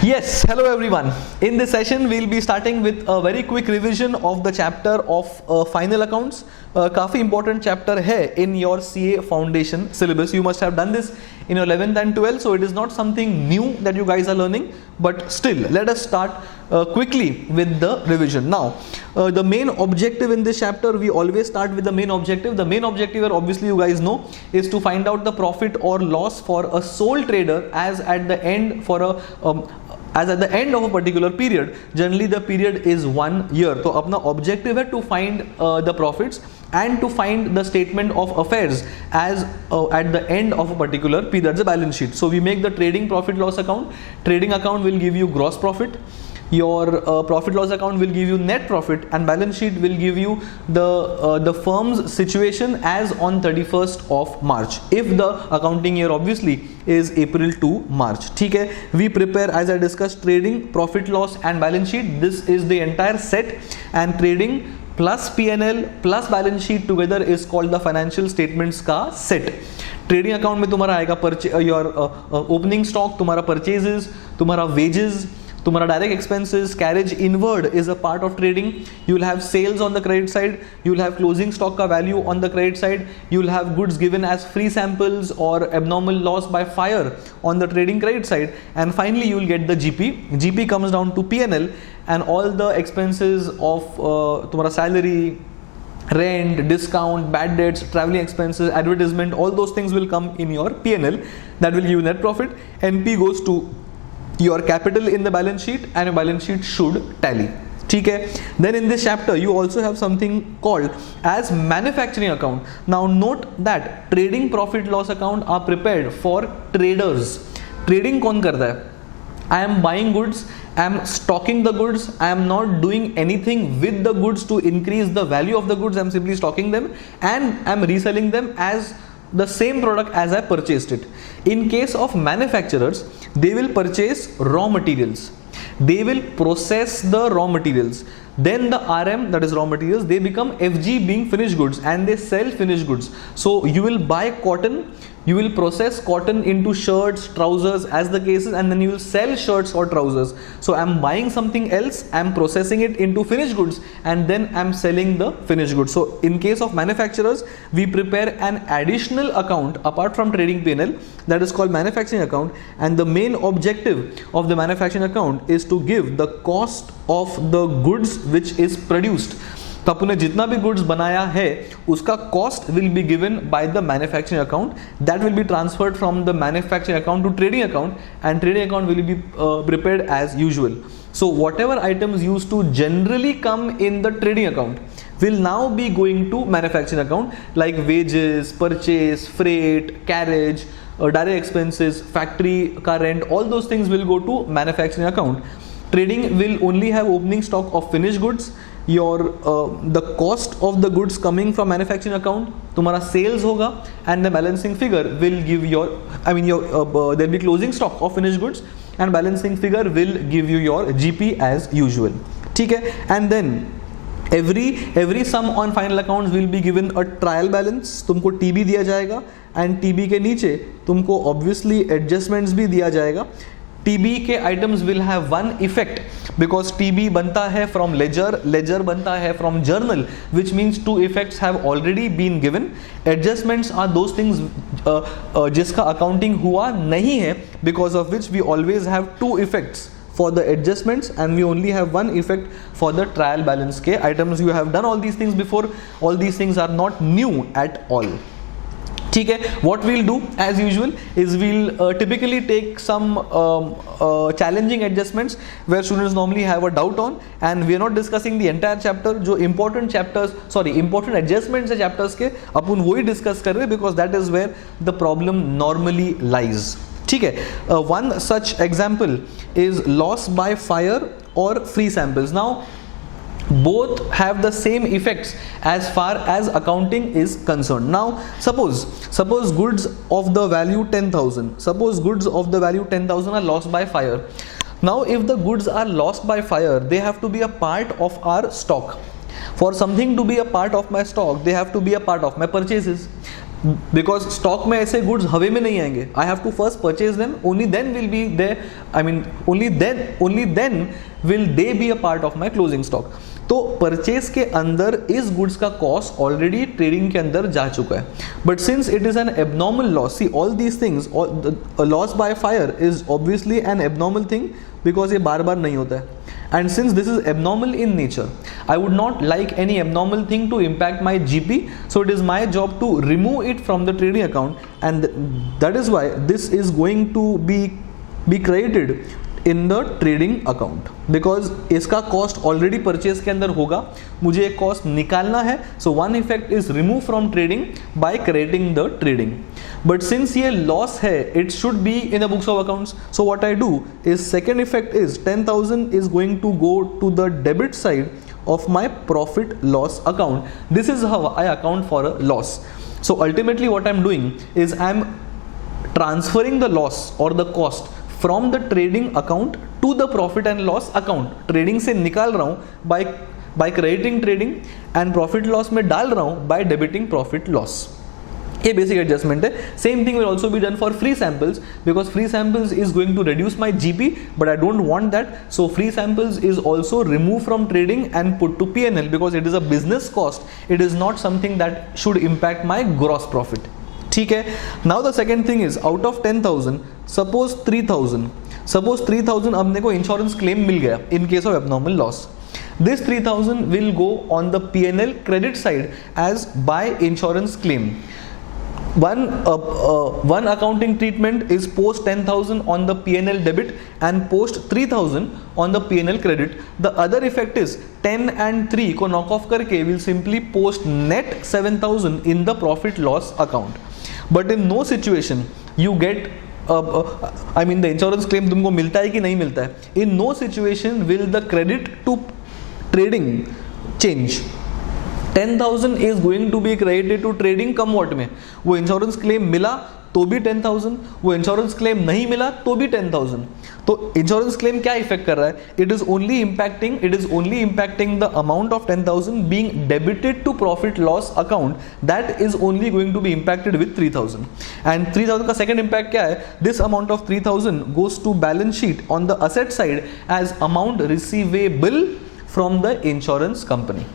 Yes, hello everyone. In this session, we'll be starting with a very quick revision of the chapter of final accounts. काफ़ी important chapter है in your CA foundation syllabus. You must have done this in your 11th and 12th, so it is not something new that you guys are learning. But still, let us start quickly with the revision. Now, the main objective in this chapter, we always start with the main objective. The main objective, obviously you guys know, is to find out the profit or loss for a sole trader as at the end for a as at the end of a particular period. Generally the period is 1 year. तो अपना objective है to find the profits and to find the statement of affairs as at the end of a particular period, the balance sheet. So we make the trading profit loss account. Trading account will give you gross profit. Your profit loss account will give you net profit, and balance sheet will give you the firm's situation as on 31st of March, if the accounting year obviously is April to March. ठीक है, we prepare, as I discussed, trading, profit loss and balance sheet. This is the entire set, and trading plus P&L plus balance sheet together is called the financial statements का set. Trading account में तुम्हारा आएगा your opening stock, तुम्हारा purchases, तुम्हारा wages, तुम्हारा direct expenses, carriage inward is a part of trading. You will have sales on the credit side, you will have closing stock का value on the credit side, you will have goods given as free samples और abnormal loss by fire on the trading credit side, and finally you will get the GP. GP comes down to P&L and all the expenses of तुम्हारा salary, rent, discount, bad debts, traveling expenses, advertisement, all those things will come in your P&L. That will give you net profit. NP goes to your capital in the balance sheet, and your balance sheet should tally. ठीक है. Then in this chapter you also have something called as manufacturing account. Now note that trading profit loss account are prepared for traders. Trading कौन करता है? I am buying goods, I am stocking the goods, I am not doing anything with the goods to increase the value of the goods, I am simply stocking them and I am reselling them as the same product as I purchased it. In case of manufacturers, they will purchase raw materials, they will process the raw materials, then the RM, that is raw materials, they become FG being finished goods, and they sell finished goods. So you will buy cotton, you will process cotton into shirts, trousers as the cases, and then you will sell shirts or trousers. So I'm buying something else, I'm processing it into finished goods, and then I'm selling the finished goods. So in case of manufacturers, we prepare an additional account apart from trading P&L, that is called manufacturing account, and the main objective of the manufacturing account is to give the cost of the goods which is produced. तो आपने जितना भी goods बनाया है उसका cost will be given by the manufacturing account. That will be transferred from the manufacturing account to trading account, and trading account will be prepared as usual. So whatever items used to generally come in the trading account will now be going to manufacturing account, like wages, purchase, freight, carriage, direct expenses, factory car rent, all those things will go to manufacturing account. Trading will only have opening stock of finished goods. Your the cost of the goods coming from manufacturing account, तुम्हारा sales होगा, and the balancing figure will give your, I mean your there will be closing stock of finished goods, and balancing figure will give you your GP as usual. ठीक है. And then every sum on final accounts will be given a trial balance. तुमको TB दिया जाएगा, and TB के नीचे तुमको obviously adjustments भी दिया जाएगा. TB के items will have one effect, because TB बनता है फ्रॉम लेजर, लेजर बनता है from journal, which means two effects have already been given. Adjustments are those things जिसका अकाउंटिंग हुआ नहीं है, because of which we always have two effects for the adjustments, and we only have one effect for the trial balance के items. You have done all these things before, all these things are not new at all. ठीक है. What we'll do as usual is we'll typically take some challenging adjustments where students normally have a doubt on, and we are not discussing the entire chapter. जो important chapters, important adjustments है chapters के, अपन वही discuss कर रहे हैं, because that is where the problem normally lies. ठीक है. One such example is loss by fire or free samples. Now both have the same effects as far as accounting is concerned. Now suppose goods of the value 10,000, suppose goods of the value 10,000 are lost by fire. Now if the goods are lost by fire, they have to be a part of our stock. For something to be a part of my stock, they have to be a part of my purchases. Because stock में ऐसे goods हवे में नहीं आएंगे. I have to first purchase them, only then will be there, I mean only then will they be a part of my closing stock. तो purchase के अंदर इस गुड्स का कॉस्ट ऑलरेडी ट्रेडिंग के अंदर जा चुका है. But since it is an abnormal loss, see all these things, loss by fire is obviously an abnormal thing because ये बार बार नहीं होता है. And since this is abnormal in nature, I would not like any abnormal thing to impact my GP, so it is my job to remove it from the trading account, and that is why this is going to be credited in the trading account, because इसका cost already purchase के अंदर होगा, मुझे एक cost निकालना है. So one effect is remove from trading by crediting the trading. But since ये loss है, it should be in the books of accounts. So what I do is, second effect is 10,000 is going to go to the debit side of my profit loss account. This is how I account for a loss. So ultimately what I'm doing is I'm transferring the loss or the cost from the trading account to the profit and loss account. Trading से निकाल रहा हूँ by crediting trading, and profit loss में डाल रहा हूँ by debiting profit loss. ये basic adjustment है. Same thing will also be done for free samples, because free samples is going to reduce my GP, but I don't want that. So free samples is also removed from trading and put to P&L, because it is a business cost. It is not something that should impact my gross profit. ठीक है. Now the second thing is, out of 10,000 suppose 3,000 अब मेरे को insurance claim मिल गया in case of abnormal loss. This 3,000 will go on the P&L credit side as by insurance claim. One accounting treatment is post 10,000 on the P&L debit and post 3,000 on the P&L credit. The other effect is 10 and 3 को knock off करके will simply post net 7,000 in the profit loss account. But in no situation you get I mean the insurance claim तुमको मिलता है कि नहीं मिलता है. In no situation will the credit to trading change. 10,000 is going to be credited to trading come what में. वो insurance claim मिला तो भी 10,000, वो इंश्योरेंस क्लेम नहीं मिला तो भी 10,000. तो इंश्योरेंस क्लेम क्या इफेक्ट कर रहा है? It is only impacting the amount of 10,000 being debited to profit loss account. That is only going to be impacted with 3,000. And 3,000 का सेकंड इम्पैक्ट क्या है? This amount of 3,000 goes to balance sheet on the asset side as amount receivable from the insurance company.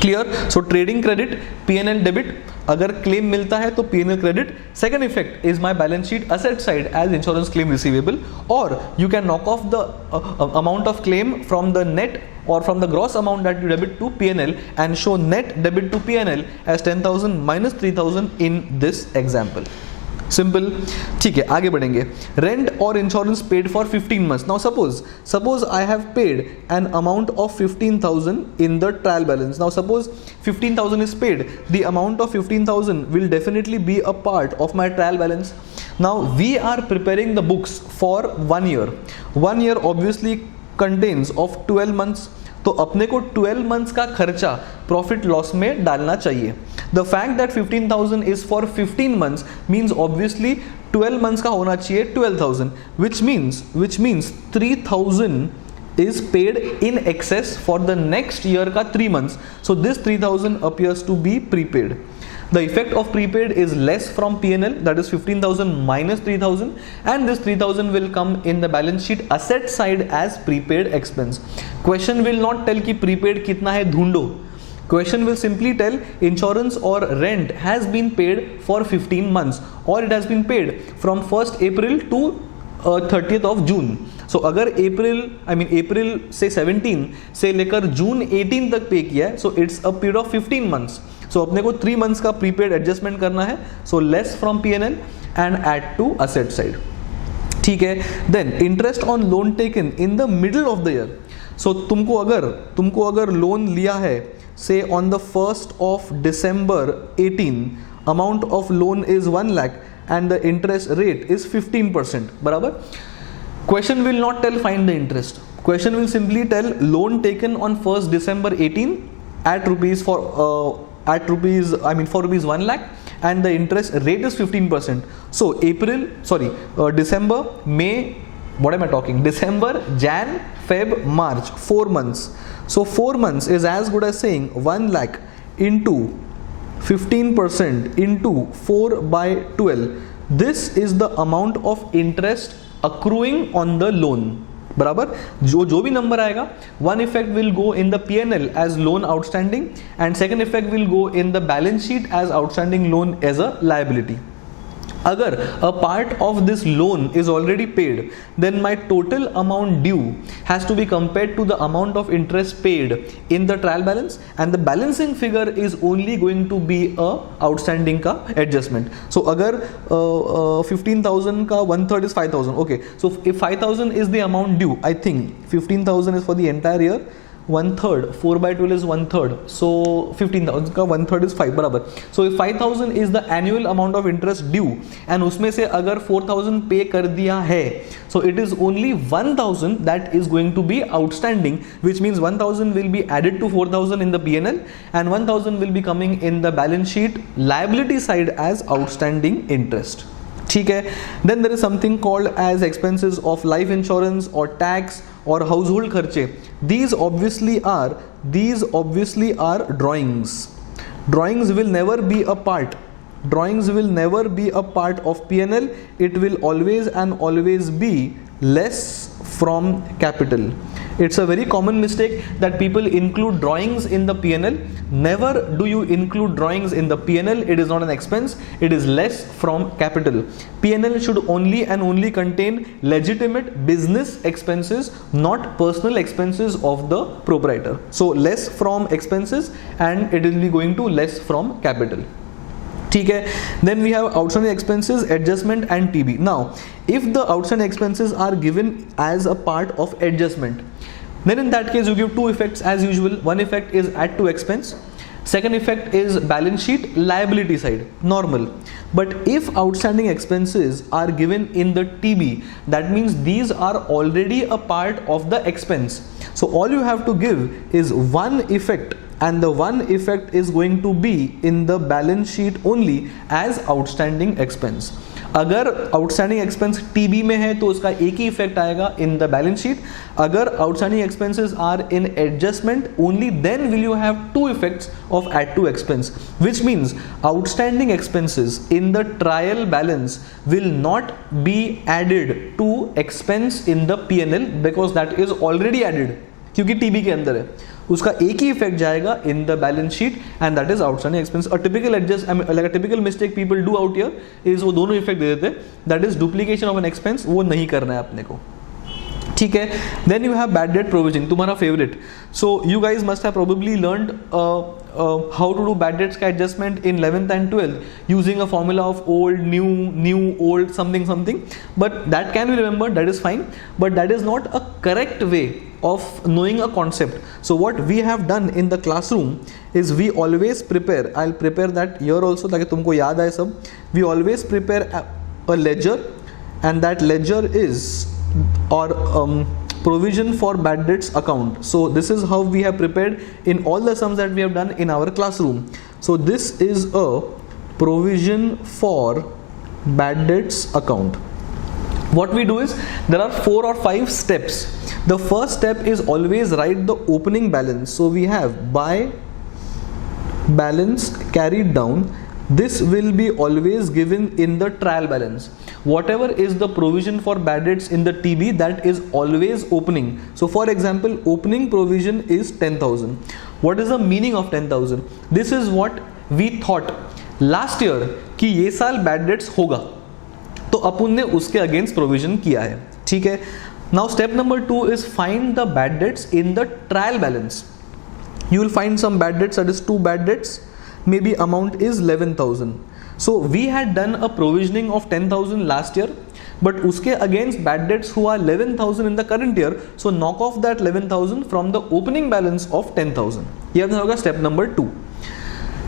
Clear? So trading credit, P&L debit, अगर claim मिलता है तो P&L credit. Second effect is my balance sheet asset side as insurance claim receivable, और you can knock off the amount of claim from the net or from the gross amount that you debit to P&L and show net debit to P&L as 10,000 minus 3,000 in this example. Simple. ठीक है, आगे बढ़ेंगे. Rent और insurance paid for 15 months. Now suppose I have paid an amount of 15,000 in the trial balance. Now suppose 15,000 is paid, the amount of 15,000 will definitely be a part of my trial balance. Now we are preparing the books for 1 year. 1 year obviously contains of 12 months. तो अपने को 12 months का खर्चा profit loss में डालना चाहिए. The fact that 15,000 is for 15 months means obviously 12 months का होना चाहिए 12,000, which means 3,000 is paid in excess for the next year का 3 months. So this 3,000 appears to be prepaid. The effect of prepaid is less from P&L, that is 15,000 minus 3,000, and this 3,000 will come in the balance sheet asset side as prepaid expense. Question will not tell कि prepaid कितना है ढूंढो. Question will simply tell insurance or rent has been paid for 15 months or it has been paid from 1st April to 30th of June. So अगर अप्रैल से 17 से लेकर जून 18 तक पे किया है, so it's a period of 15 months. So अपने को 3 months का प्रीपेड एडजस्टमेंट करना है, so less from P&L and add to asset side. ठीक है. Then interest on loan taken in the middle of the year. So तुमको अगर loan लिया है say on the 1st of December 18, amount of loan is 1 lakh and the interest rate is 15%. बराबर. Question will not tell find the interest. Question will simply tell loan taken on 1st December 18 at rupees for rupees 1 lakh and the interest rate is 15%. So December, May, what am I talking? December, Jan, Feb, March, 4 months. So 4 months is as good as saying 1 lakh into 15% into 4 by 12, this is the amount of interest accruing on the loan. बराबर, जो भी number आएगा, one effect will go in the P&L as loan outstanding and second effect will go in the balance sheet as outstanding loan as a liability. अगर a part of this loan is already paid, then my total amount due has to be compared to the amount of interest paid in the trial balance, and the balancing figure is only going to be a outstanding का adjustment. So अगर 15,000 का 1/3 is 5,000. Okay, so if 5,000 is the amount due, I think 15,000 is for the entire year. 1/3, 4 by 12 is 1/3, so 15,000 का 1/3 is 5 बराबर. So if 5,000 is the annual amount of interest due and उसमें से अगर 4,000 पे कर दिया है, so it is only 1,000 that is going to be outstanding, which means 1,000 will be added to 4,000 in the P&L and 1,000 will be coming in the balance sheet liability side as outstanding interest. ठीक है. Then there is something called as expenses of life insurance or tax or household खर्चे. These obviously are drawings. Drawings will never be a part. Drawings will never be a part of P&L. It will always and always be less from capital. It's a very common mistake that people include drawings in the P&L. Never do you include drawings in the P&L. It is not an expense. It is less from capital. P&L should only and only contain legitimate business expenses, not personal expenses of the proprietor. So less from expenses and it will be going to less from capital. ठीक है. Then we have outstanding expenses, adjustment and TB. Now, if the outstanding expenses are given as a part of adjustment, then in that case you give two effects as usual. One effect is add to expense. Second effect is balance sheet liability side, normal. But if outstanding expenses are given in the TB, that means these are already a part of the expense. So all you have to give is one effect, and the one effect is going to be in the balance sheet only as outstanding expense. अगर outstanding expense TB में है तो उसका एक ही effect आएगा in the balance sheet. अगर outstanding expenses are in adjustment, only then will you have two effects of add to expense, which means outstanding expenses in the trial balance will not be added to expense in the P&L because that is already added, क्योंकि TB के अंदर है. उसका एक ही effect जाएगा in the balance sheet and that is outstanding expense. A typical like a typical mistake people do out here is वो दोनों इफेक्ट दे देते, that is duplication of an expense. वो नहीं करना है अपने को. ठीक है. Then you have bad debt provisioning, तुम्हारा favourite. So you guys must have probably learned how to do bad debts का adjustment in 11th and 12th using a formula of old, new, old, something. But that can be remembered, that is fine. But that is not a correct way of knowing a concept. So what we have done in the classroom is we always prepare, I'll prepare that here also ताकि तुमको याद आए सब. We always prepare a ledger, and that ledger is or provision for bad debts account. So this is how we have prepared in all the sums that we have done in our classroom. So this is a provision for bad debts account. What we do is there are 4 or 5 steps. The first step is always write the opening balance. So we have by balance carried down. This will be always given in the trial balance. Whatever is the provision for bad debts in the TB, that is always opening. So for example, opening provision is 10,000. What is the meaning of 10,000? This is what we thought last year कि ये साल bad debts होगा, तो अपन ने उसके against provision किया है. ठीक है. Now step number 2 is find the bad debts in the trial balance. You will find some bad debts, that is 2 bad debts. Maybe amount is 11,000. So we had done a provisioning of 10,000 last year, but uske against bad debts who are 11,000 in the current year. So knock off that 11,000 from the opening balance of 10,000. Here hoga step number 2.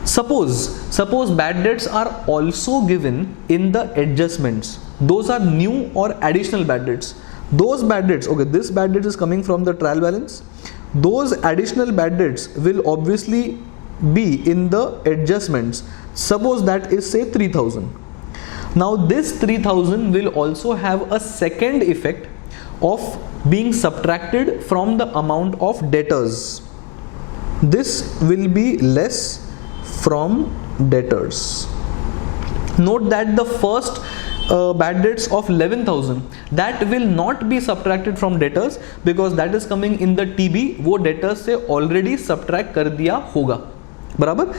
Suppose bad debts are also given in the adjustments. Those are new or additional bad debts. Those bad debts, okay, this bad debt is coming from the trial balance. Those additional bad debts will obviously be in the adjustments. Suppose that is say 3,000. Now this 3,000 will also have a second effect of being subtracted from the amount of debtors. This will be less from debtors. Note that the first bad debts of 11,000 that will not be subtracted from debtors because that is coming in the TB. वो debtors से already subtract कर दिया होगा, बराबर.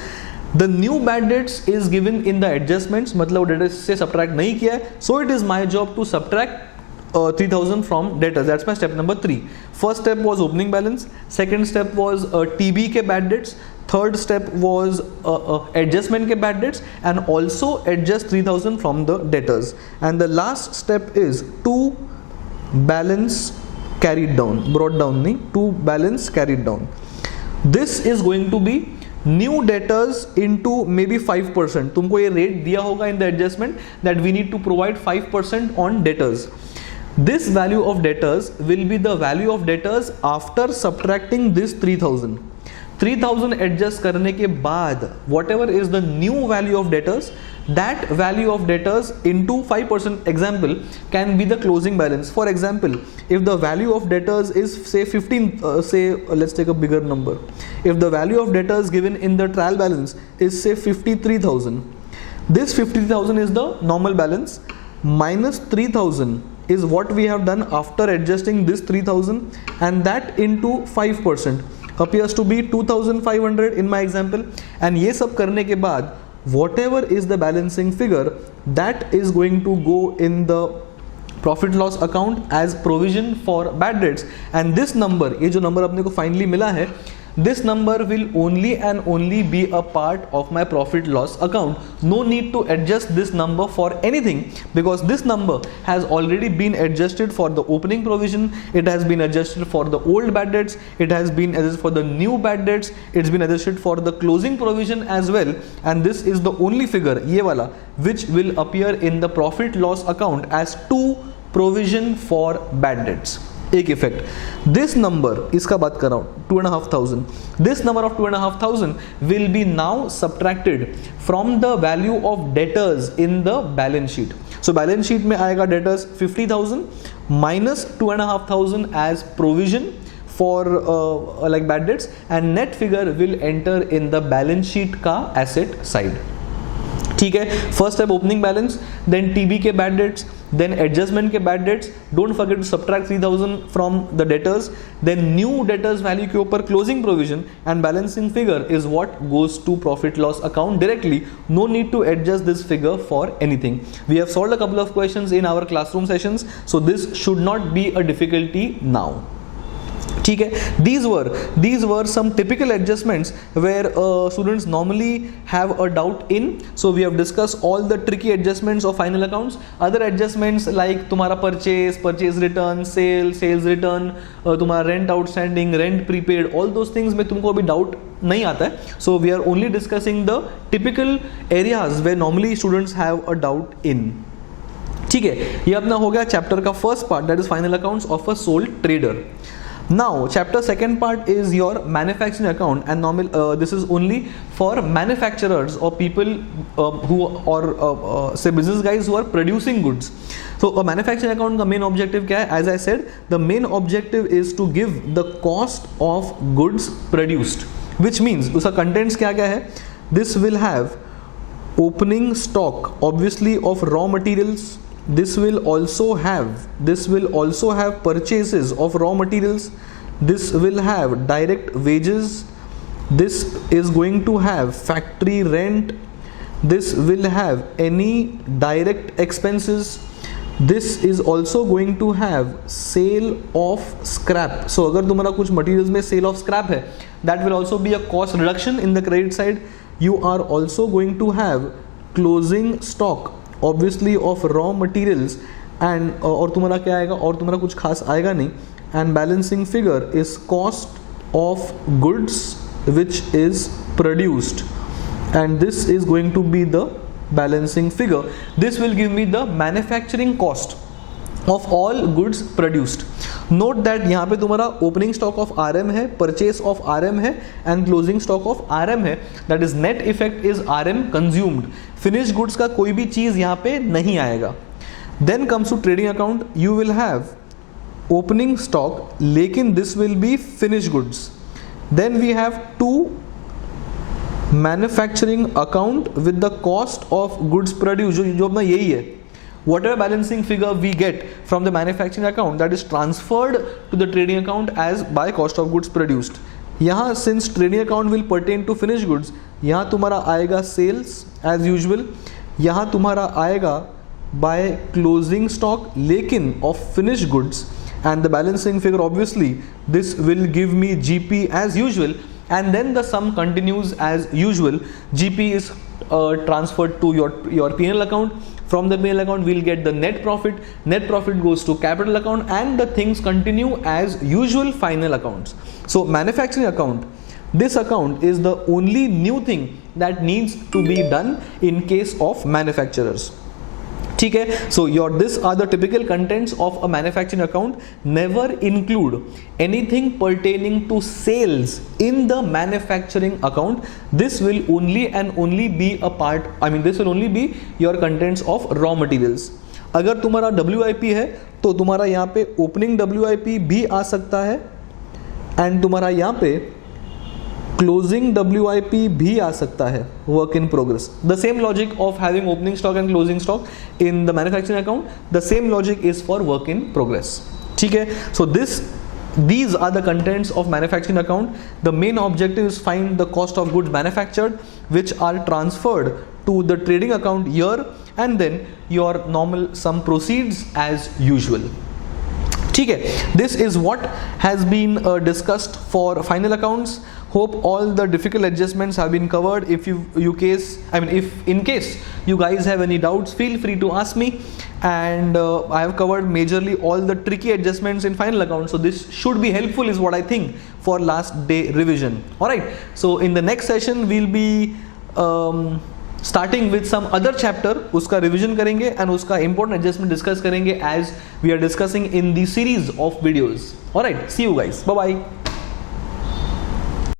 The new bad debts is given in the adjustments, मतलब debtors से subtract नहीं किया है, so it is my job to subtract 3,000 from debtors. That's my step number 3. First step was opening balance, second step was TB के bad debts, third step was adjustment के bad debts, and also adjust 3,000 from the debtors, and the last step is to balance carried down, brought down नहीं, to balance carried down. This is going to be new debtors into maybe 5%. तुमको ये rate दिया होगा in the adjustment that we need to provide 5% on debtors. This value of debtors will be the value of debtors after subtracting this 3,000. 3,000 adjust करने के बाद whatever is the new value of debtors, that value of debtors into 5% example can be the closing balance. For example, if the value of debtors is say 15, let's take a bigger number. If the value of debtors given in the trial balance is say 53,000, this 53,000 is the normal balance minus 3,000 is what we have done after adjusting this 3,000, and that into 5% appears to be 2,500 in my example. And ये सब करने के बाद whatever is the balancing figure, that is going to go in the profit loss account as provision for bad debts. And this number, ये जो number अपने को finally मिला है, this number will only and only be a part of my profit loss account. No need to adjust this number for anything because this number has already been adjusted for the opening provision, it has been adjusted for the old bad debts, it has been adjusted for the new bad debts, it's been adjusted for the closing provision as well, and this is the only figure, ये वाला, which will appear in the profit loss account as to provision for bad debts. एक effect, this number, इसका बात कर रहा हूं 2,500, this number of 2,500 will be now subtracted from the value of debtors in the balance sheet. So balance sheet में आएगा debtors 50,000 minus 2,500 as provision for like bad debts, and net figure will enter in the balance sheet का asset side. ठीक है, first step opening balance, then TB के bad debts, then adjustment के bad debts, don't forget to subtract 3,000 from the debtors, then new debtors value के ऊपर closing provision, and balancing figure is what goes to profit loss account directly. No need to adjust this figure for anything. We have solved a couple of questions in our classroom sessions, so this should not be a difficulty now. ठीक है, these were some typical adjustments where students normally have a doubt in. So we have discussed all the tricky adjustments of final accounts. Other adjustments like तुम्हारा purchase return, sales return, तुम्हारा rent outstanding, rent prepaid, all those things में तुमको अभी doubt नहीं आता है. So we are only discussing the typical areas where normally students have a doubt in. ठीक है, ये अपना हो गया चैप्टर का first part, that is final accounts of a sole trader. Now chapter second part is your manufacturing account, and normal this is only for manufacturers or people who or say business guys who are producing goods. So a manufacturing account का main objective क्या है? As I said, the main objective is to give the cost of goods produced, which means उसका contents क्या क्या है? This will have opening stock obviously of raw materials. This will also have purchases of raw materials. This will have direct wages. This is going to have factory rent. This will have any direct expenses. This is also going to have sale of scrap. So अगर तुम्हारा कुछ materials में sale of scrap है, that will also be a cost reduction in the credit side. You are also going to have closing stock obviously of raw materials, and और तुम्हारा क्या आएगा, और तुम्हारा कुछ खास आएगा नहीं, and balancing figure is cost of goods which is produced, and this is going to be the balancing figure. This will give me the manufacturing cost of all goods produced. Note that यहाँ पे तुम्हारा opening stock of RM है, purchase of RM है, and closing stock of RM है. That is net effect is RM consumed. Finished goods का कोई भी चीज़ यहाँ पे नहीं आएगा. Then comes to trading account. You will have opening stock, लेकिन this will be finished goods. Then we have two manufacturing account with the cost of goods produce, जो अपना यही है, whatever balancing figure we get from the manufacturing account that is transferred to the trading account as by cost of goods produced. यहाँ since trading account will pertain to finished goods, यहाँ तुम्हारा आएगा sales as usual, यहाँ तुम्हारा आएगा by closing stock लेकिन of finished goods, and the balancing figure obviously this will give me GP as usual, and then the sum continues as usual. GP is transferred to your P&L account. From the P&L account we'll get the net profit. Net profit goes to capital account, and the things continue as usual final accounts. So manufacturing account, this account is the only new thing that needs to be done in case of manufacturers. ठीक है, so these are the typical contents of a manufacturing account. Never include anything pertaining to sales in the manufacturing account. This will only and only be a part, this will only be your contents of raw materials. अगर तुम्हारा WIP है तो तुम्हारा यहाँ पे opening WIP भी आ सकता है, and तुम्हारा यहाँ पे क्लोजिंग WIP भी आ सकता है, work in progress. The same logic of having opening stock and closing stock in the manufacturing account, the same logic is for work in progress. ठीक है, सो these are the contents of manufacturing account. The main objective is find the cost of goods manufactured which are transferred to the trading account here, and then your normal sum proceeds as usual. ठीक है, this is what has been discussed for final accounts. Hope all the difficult adjustments have been covered. If if in case you guys have any doubts, feel free to ask me, and I have covered majorly all the tricky adjustments in final account, so this should be helpful is what I think for last day revision. Alright, so in the next session we'll be starting with some other chapter, उसका revision करेंगे and उसका important adjustment discuss करेंगे as we are discussing in the series of videos. Alright, see you guys, bye bye.